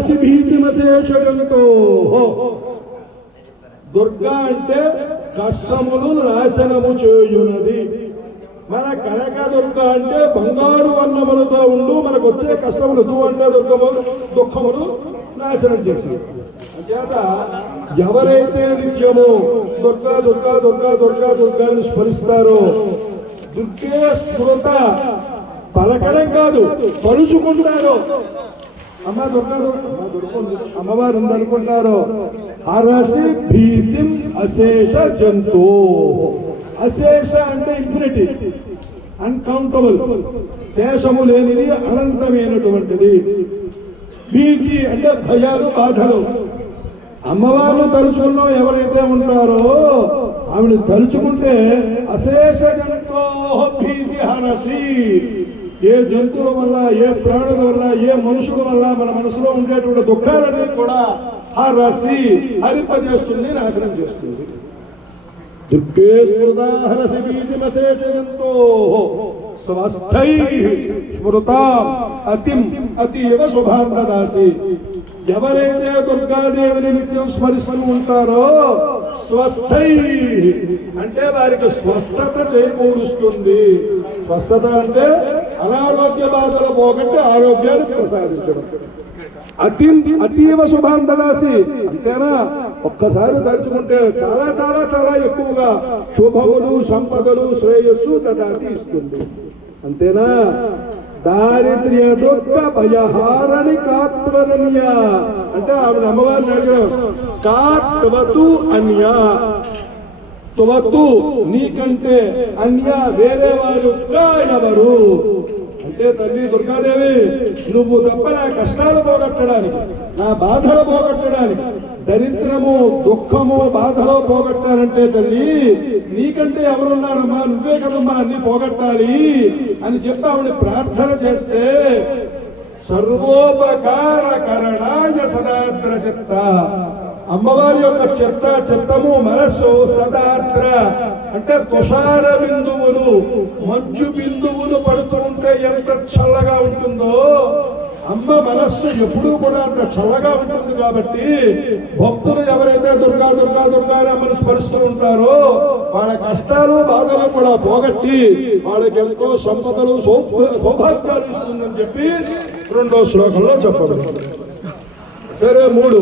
హరసి భీతిమతేషయంతో దుర్గా అంటే కష్టములు నాశనము చేయునది. మన కనక దుర్గ అంటే బంగారు వర్ణములతో ఉండు మనకు వచ్చే కష్టములు దు అంటే దుర్గము దుఃఖములు నాశనం చేసి చేత ఎవరైతే నిత్యము దుర్గా దుర్గా దుర్గా దుర్గా దుర్గా అని స్మరిస్తారో దుర్గే స్ఫురత పలకడం కాదు పరుచుకుంటారో అమ్మ దుర్గా అమ్మవారు ఉందనుకుంటారు. అరసి భీతిం అశేష జంతు అశేష అంటే ఇన్ఫినిటీ అన్కౌంటబుల్ శేషము లేనిది అనంతమైనటువంటిది. భీతి అంటే భయాలు బాధలు. అమ్మవారు తలుచుకున్న ఎవరైతే ఉంటారో ఆవిడ తలుచుకుంటే అశేష జంతో భీతి హరసి. ఏ జంతువుల వల్ల ఏ ప్రాణుల వల్ల ఏ మనుషుల వల్ల మన మనసులో ఉండేటువంటి దుఃఖాలన్నీ కూడా ఆ రసి హరింపజేస్తుంది నాశనం చేస్తుంది. దుఃఖే స్మృతాహరసి భీతిమశేషయంతో స్వస్థై స్మృతా అతిం అతీవ శుభాంతదాసి. ఎవరైతే దుర్గాదేవిని నిత్యం స్మరిస్తూ ఉంటారో స్వస్థై. అంటే వారికి స్వస్థత చేకూరుస్తుంది. స్వస్థత అంటే అనారోగ్య బాధలు పోగొట్టి ఆరోగ్యాన్ని ప్రసాదించడం. అతి అతీవ శుభాంతదాసి అంతేనా? ఒక్కసారి తలుచుకుంటే చాలా చాలా చాలా ఎక్కువగా శుభములు సంపదలు శ్రేయస్సు తదాది ఇస్తుంది. అంతేనా? దారిద్ర్య దుఃఖ భయహారణి కాత్వదన్య. అంటే ఆవిడ అమ్మవారిని అడిగారు కాత్వతు అన్య. తువత్తు నీకంటే అన్య వేరే వారు ఎవరు అంటే తల్లి దుర్గాదేవి నువ్వు తప్ప నా కష్టాలు పోగొట్టడానికి నా బాధలు పోగొట్టడానికి దరిద్రము దుఃఖము బాధలో పోగొట్టానంటే తల్లి నీకంటే ఎవరున్నారమ్మా? నువ్వే కదమ్మా అన్ని పోగొట్టాలి అని చెప్పి ఆవిడ ప్రార్థన చేస్తే సర్వోపకార కరణాయ సదాద్ర చిత్త అమ్మవారి యొక్క చెత్త చెత్తము మనస్సు సదాత్ర అంటే తుషార బిందువులు మంచు బిందువులు పడుతూ ఉంటే ఎంత చల్లగా ఉంటుందో అమ్మ మనస్సు ఎప్పుడూ కూడా అంత చల్లగా ఉంటుంది కాబట్టి భక్తులు ఎవరైతే దుర్గా దుర్గా దుర్గా అని అమ్మని స్మరిస్తూ ఉంటారో వాళ్ళ కష్టాలు బాధలు కూడా పోగొట్టి వాళ్ళకి ఎంతో సంపదలు సౌభాగ్యాలు ఇస్తుందని చెప్పి రెండో శ్లోకంలో చెప్పబడింది. సరే మూడు.